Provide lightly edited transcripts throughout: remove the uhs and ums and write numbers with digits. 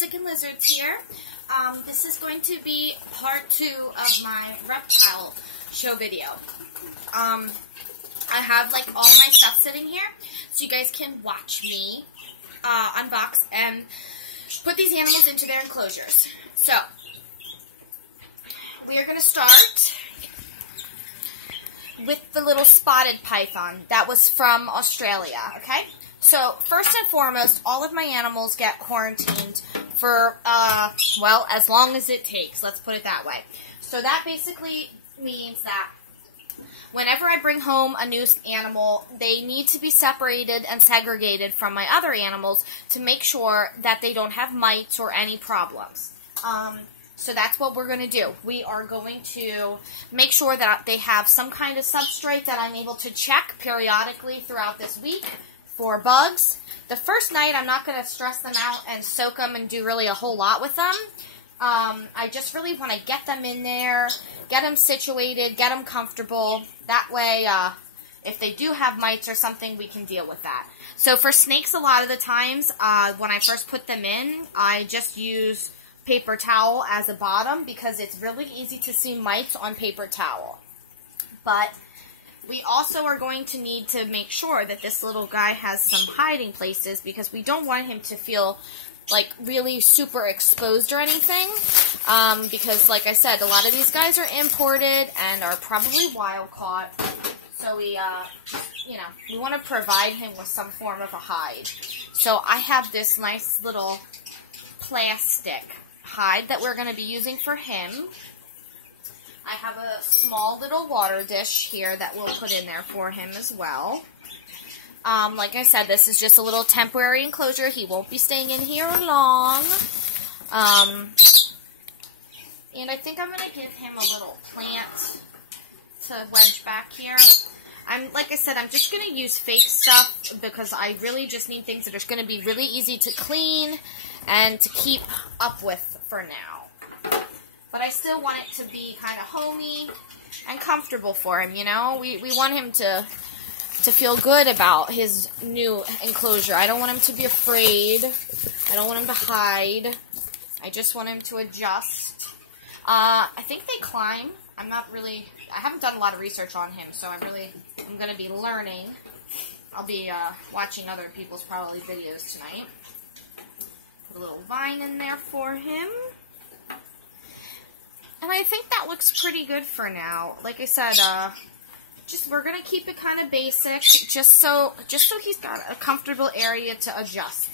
Lipstick and Lizards here. This is going to be part 2 of my reptile show video. I have like all my stuff sitting here so you guys can watch me unbox and put these animals into their enclosures. So, we are going to start with the little spotted python that was from Australia, okay? So, first and foremost, all of my animals get quarantined for, well, as long as it takes. Let's put it that way. So, that basically means that whenever I bring home a new animal, they need to be separated and segregated from my other animals to make sure that they don't have mites or any problems. So that's what we're going to do. We are going to make sure that they have some kind of substrate that I'm able to check periodically throughout this week for bugs. The first night, I'm not going to stress them out and soak them and do really a whole lot with them. I just really want to get them in there, get them situated, get them comfortable. That way, if they do have mites or something, we can deal with that. So for snakes, a lot of the times, when I first put them in, I just use paper towel as a bottom because it's really easy to see mites on paper towel. But we also are going to need to make sure that this little guy has some hiding places because we don't want him to feel like really super exposed or anything. Because like I said, a lot of these guys are imported and are probably wild caught. So we, we want to provide him with some form of a hide. So I have this nice little plastic hide that we're going to be using for him. I have a small little water dish here that we'll put in there for him as well. Like I said, this is just a little temporary enclosure. He won't be staying in here long. And I think I'm going to give him a little plant to wedge back here. Like I said, I'm just going to use fake stuff because I really just need things that are going to be really easy to clean and to keep up with for now. But I still want it to be kind of homey and comfortable for him, you know? We want him to feel good about his new enclosure. I don't want him to be afraid. I don't want him to hide. I just want him to adjust. I think they climb. I haven't done a lot of research on him, so I'm going to be learning. I'll be watching other people's probably videos tonight. Put a little vine in there for him. And I think that looks pretty good for now. Like I said, we're going to keep it kind of basic, just so he's got a comfortable area to adjust.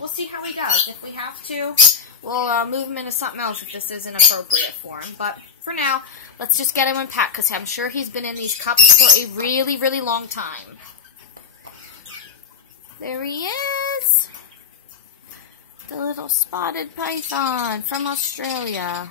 We'll see how he does. If we have to, we'll move him into something else if this isn't appropriate for him. But for now, let's just get him unpacked because I'm sure he's been in these cups for a really, really long time. There he is. The little spotted python from Australia.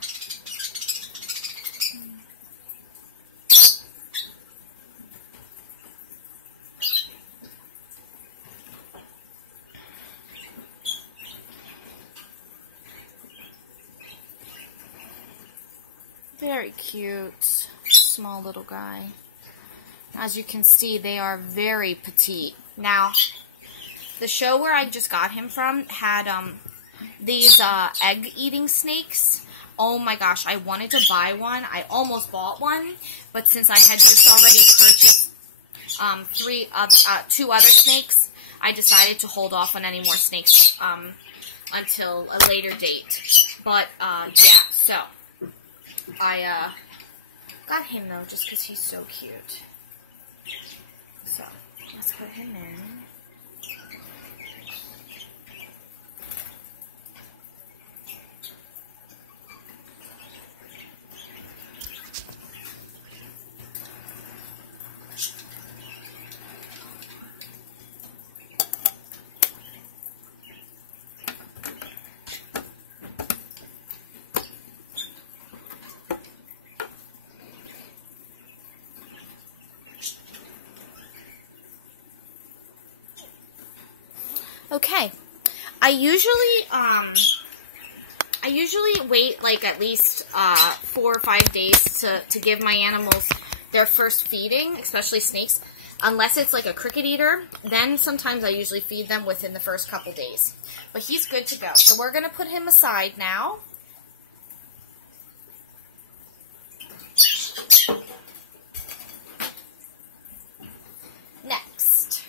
Very cute, small little guy. As you can see, they are very petite. Now, the show where I just got him from had these egg-eating snakes. Oh my gosh, I wanted to buy one. I almost bought one, but since I had just already purchased two other snakes, I decided to hold off on any more snakes until a later date. But yeah, so I got him though just because he's so cute. So let's put him in. Okay, I usually wait like at least 4 or 5 days to give my animals their first feeding, especially snakes. Unless it's like a cricket eater, then sometimes I usually feed them within the first couple days. But he's good to go. So we're going to put him aside now. Next.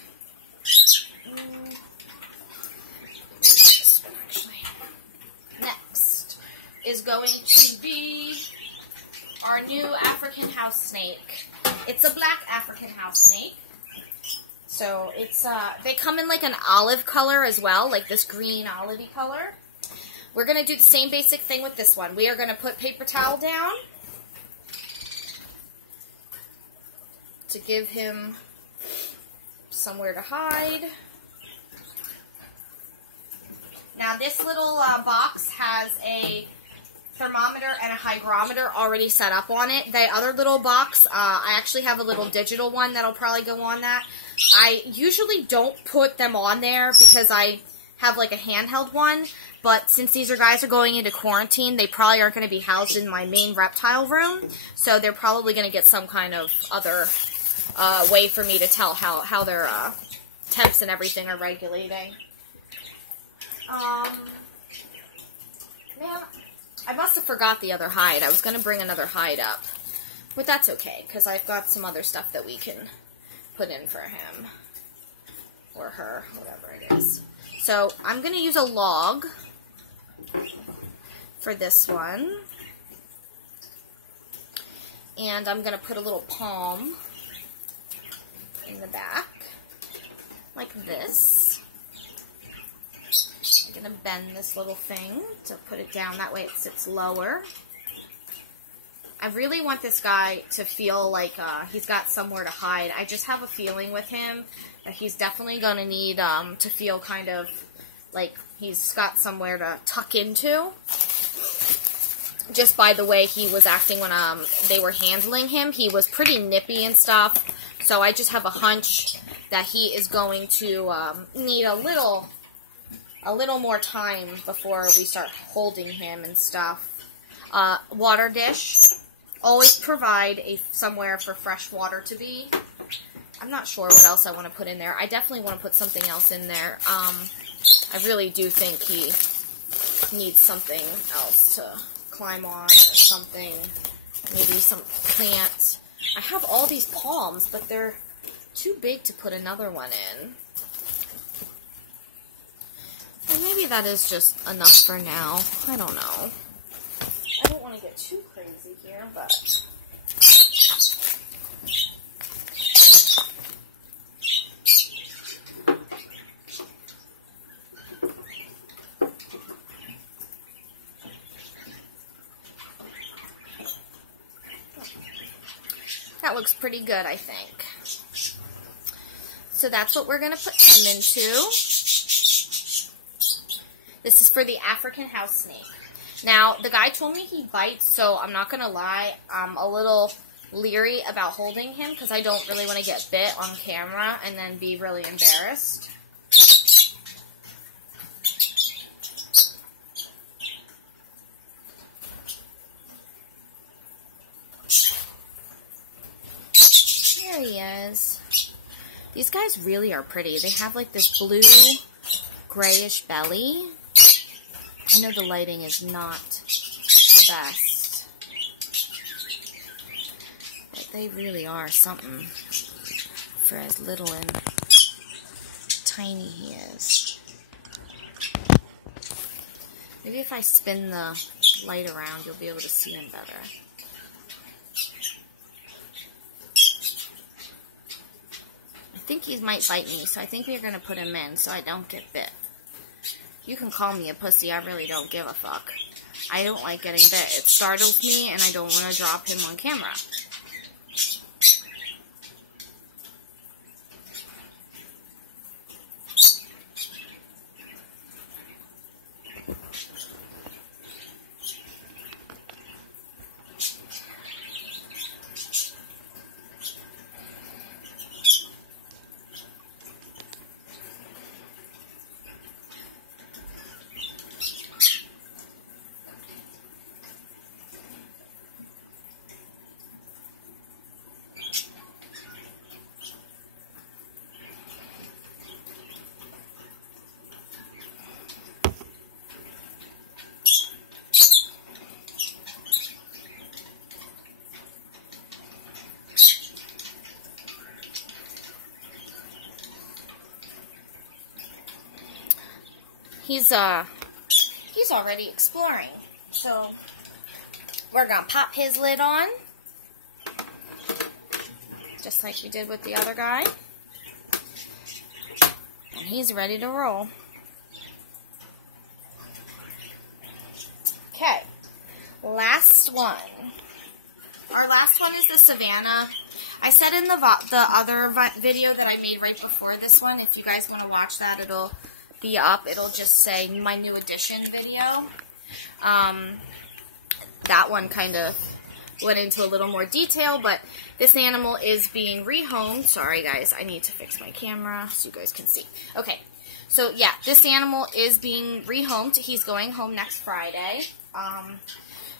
Next is going to be our new African house snake. It's a black African house snake. So it's they come in like an olive color as well, like this green olivey color. We're going to do the same basic thing with this one. We are going to put paper towel down to give him somewhere to hide. Now this little box has a thermometer and a hygrometer already set up on it. The other little box, I actually have a little digital one that'll probably go on that. I usually don't put them on there because I have like a handheld one, but since these guys are going into quarantine, they probably aren't going to be housed in my main reptile room, so they're probably going to get some kind of other way for me to tell how their temps and everything are regulating. Man, I must have forgot the other hide. I was going to bring another hide up, but that's okay, because I've got some other stuff that we can put in for him, or her, whatever it is. So, I'm going to use a log for this one, and I'm going to put a little palm in the back, like this. I'm going to bend this little thing to put it down, that way it sits lower. I really want this guy to feel like he's got somewhere to hide. I just have a feeling with him that he's definitely going to need to feel kind of like he's got somewhere to tuck into. Just by the way he was acting when they were handling him. He was pretty nippy and stuff. So I just have a hunch that he is going to need a little more time before we start holding him and stuff. Water dish. Always provide somewhere for fresh water to be. I'm not sure what else I want to put in there. I definitely want to put something else in there. I really do think he needs something else to climb on or something. Maybe some plant. I have all these palms, but they're too big to put another one in. And maybe that is just enough for now. I don't know. I don't want to get too crazy here, but... That looks pretty good, I think. So that's what we're going to put him into. This is for the African house snake. Now, the guy told me he bites, so I'm not going to lie. I'm a little leery about holding him because I don't really want to get bit on camera and then be really embarrassed. There he is. These guys really are pretty. They have like this blue, grayish belly. I know the lighting is not the best, but they really are something for as little and tiny he is. Maybe if I spin the light around, you'll be able to see him better. I think he might bite me, so I think we're going to put him in so I don't get bit. You can call me a pussy, I really don't give a fuck. I don't like getting bit. It startles me, and I don't want to drop him on camera. he's already exploring. So we're gonna pop his lid on, just like we did with the other guy. And he's ready to roll. Okay, last one. Our last one is the Savanna. I said in the other video that I made right before this one, if you guys want to watch that, it'll be up. It'll just say my new edition video. That one kind of went into a little more detail, but this animal is being rehomed. Sorry guys, I need to fix my camera so you guys can see. Okay, so yeah, this animal is being rehomed. He's going home next Friday.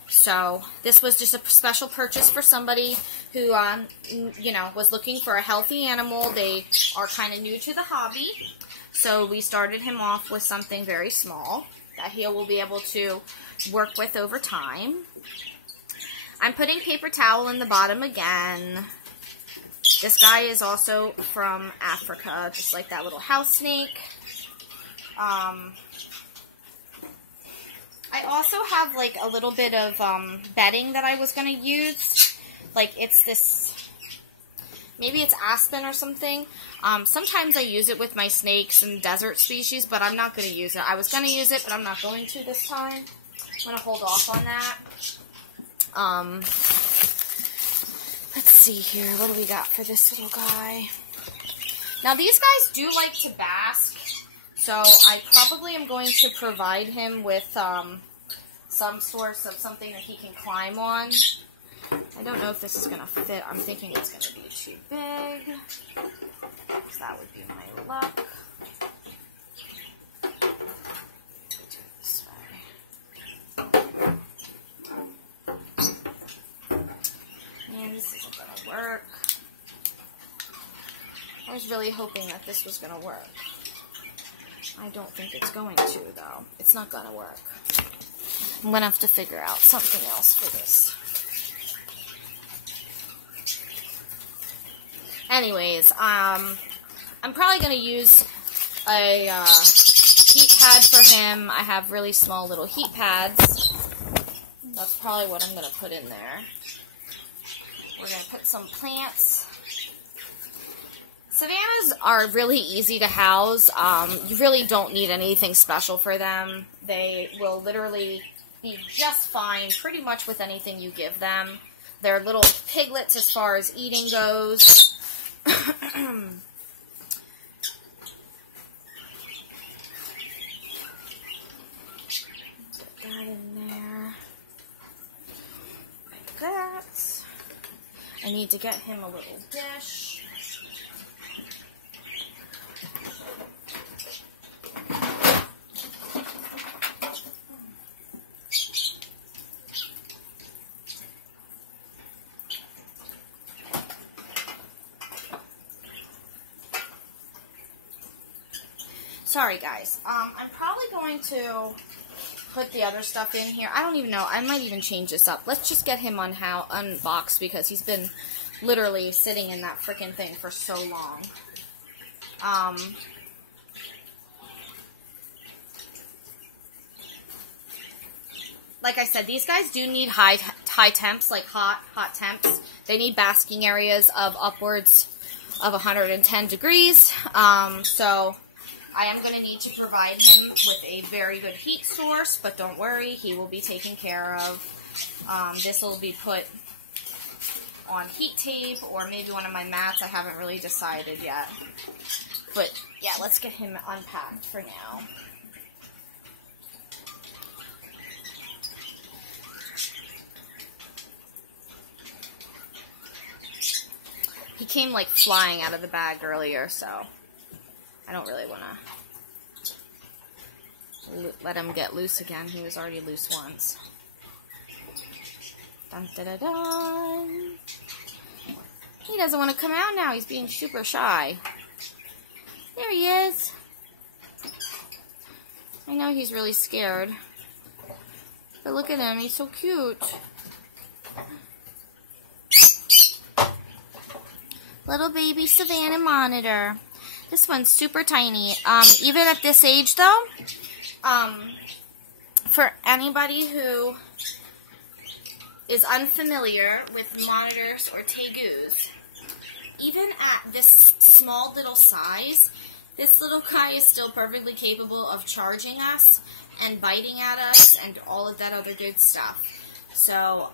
So this was just a special purchase for somebody who, you know, was looking for a healthy animal. They are kind of new to the hobby. So we started him off with something very small that he will be able to work with over time. I'm putting paper towel in the bottom again. This guy is also from Africa, just like that little house snake. I also have like a little bit of bedding that I was going to use. Like it's this, maybe it's aspen or something. Sometimes I use it with my snakes and desert species, but I'm not going to use it. I was going to use it, but I'm not going to this time. I'm going to hold off on that. Let's see here. What do we got for this little guy? Now these guys do like to bask, so I probably am going to provide him with some source of something that he can climb on. I don't know if this is going to fit. I'm thinking it's going to be too big, because that would be my luck. Man, this isn't going to work. I was really hoping that this was going to work. I don't think it's going to, though. It's not going to work. I'm going to have to figure out something else for this. Anyways, I'm probably going to use a heat pad for him. I have really small little heat pads. That's probably what I'm going to put in there. We're going to put some plants. Savannas are really easy to house. You really don't need anything special for them. They will literally be just fine pretty much with anything you give them. They're little piglets as far as eating goes. Put that in there. Like that. I need to get him a little dish. Sorry guys, I'm probably going to put the other stuff in here. I don't even know. I might even change this up. Let's just get him unboxed because he's been literally sitting in that freaking thing for so long. Like I said, these guys do need high temps, like hot temps. They need basking areas of upwards of 110 degrees. So I am going to need to provide him with a very good heat source, but don't worry, he will be taken care of. This will be put on heat tape or maybe one of my mats. I haven't really decided yet. But yeah, let's get him unpacked for now. He came like flying out of the bag earlier, so I don't really want to let him get loose again. He was already loose once. Dun, da, da, dun. He doesn't want to come out now. He's being super shy. There he is. I know he's really scared. But look at him. He's so cute. Little baby Savanna monitor. This one's super tiny. Even at this age, though, For anybody who is unfamiliar with monitors or tegus, even at this small little size, this little guy is still perfectly capable of charging us and biting at us and all of that other good stuff. So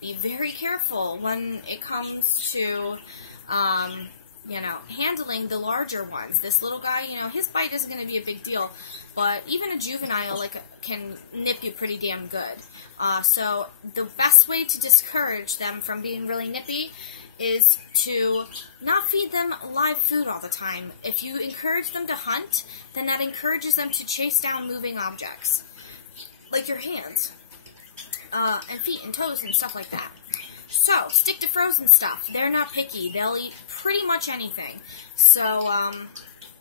be very careful when it comes to handling the larger ones. This little guy, his bite isn't going to be a big deal, but even a juvenile can nip you pretty damn good. So the best way to discourage them from being really nippy is to not feed them live food all the time. If you encourage them to hunt, then that encourages them to chase down moving objects, like your hands, and feet and toes and stuff like that. So, stick to frozen stuff. They're not picky. They'll eat pretty much anything. So,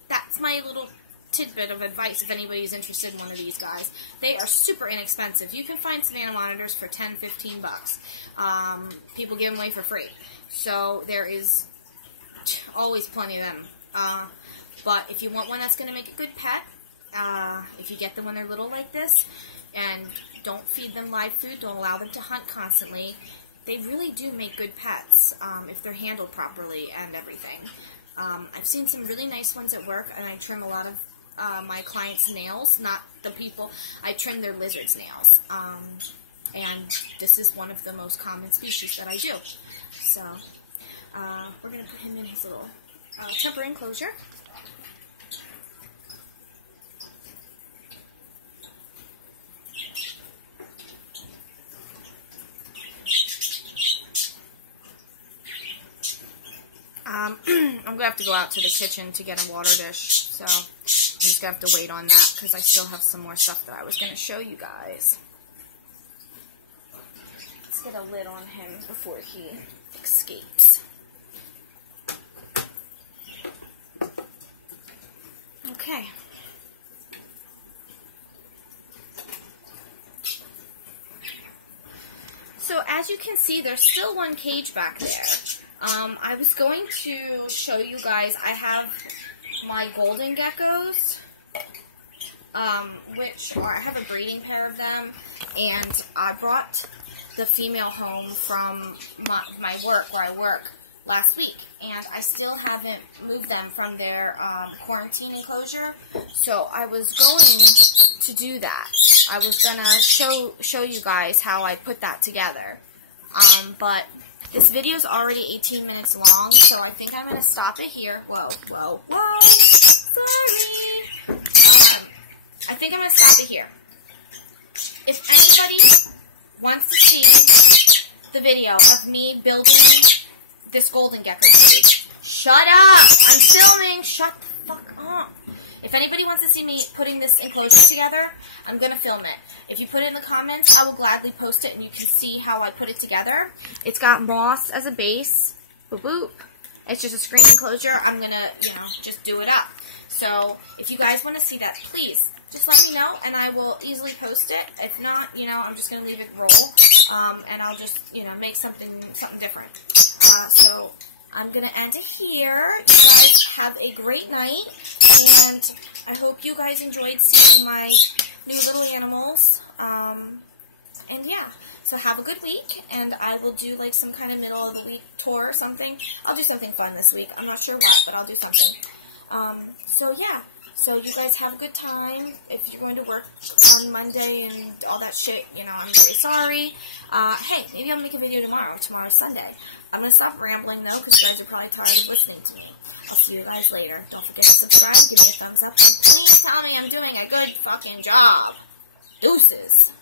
that's my little tidbit of advice if anybody's interested in one of these guys. They are super inexpensive. You can find Savanna monitors for $10-15 bucks. People give them away for free. So, there is always plenty of them. But if you want one that's going to make a good pet, if you get them when they're little like this, and don't feed them live food, don't allow them to hunt constantly, they really do make good pets if they're handled properly and everything. I've seen some really nice ones at work, and I trim a lot of my clients' nails, not the people. I trim their lizards' nails. And this is one of the most common species that I do. So we're going to put him in his little temporary enclosure. I'm going to have to go out to the kitchen to get a water dish, so I'm just going to have to wait on that because I still have some more stuff that I was going to show you guys. Let's get a lid on him before he escapes. Okay. So as you can see, there's still one cage back there. I was going to show you guys, I have my golden geckos, I have a breeding pair of them, and I brought the female home from my work, where I work, last week, and I still haven't moved them from their quarantine enclosure, so I was going to do that. I was going to show you guys how I put that together, but this video is already 18 minutes long, so I think I'm going to stop it here. Whoa, whoa, whoa. Sorry. I think I'm going to stop it here. If anybody wants to see the video of me building this golden gecko cage, shut up! I'm filming! Shut the fuck up! If anybody wants to see me putting this enclosure together, I'm going to film it. If you put it in the comments, I will gladly post it and you can see how I put it together. It's got moss as a base. Boop boop. It's just a screen enclosure. I'm going to, just do it up. So, if you guys want to see that, please, just let me know and I will easily post it. If not, I'm just going to leave it roll. And I'll just, make something different. So, I'm going to end it here. You guys have a great night, and I hope you guys enjoyed seeing my new little animals. And yeah, so have a good week, and I will do like some kind of middle of the week tour or something. I'll do something fun this week. I'm not sure what, but I'll do something. So yeah, so you guys have a good time. If you're going to work on Monday and all that shit, I'm very sorry. Hey, maybe I'll make a video tomorrow. Tomorrow's Sunday. I'm going to stop rambling, though, because you guys are probably tired of listening to me. I'll see you guys later. Don't forget to subscribe, give me a thumbs up, and please tell me I'm doing a good fucking job. Deuces.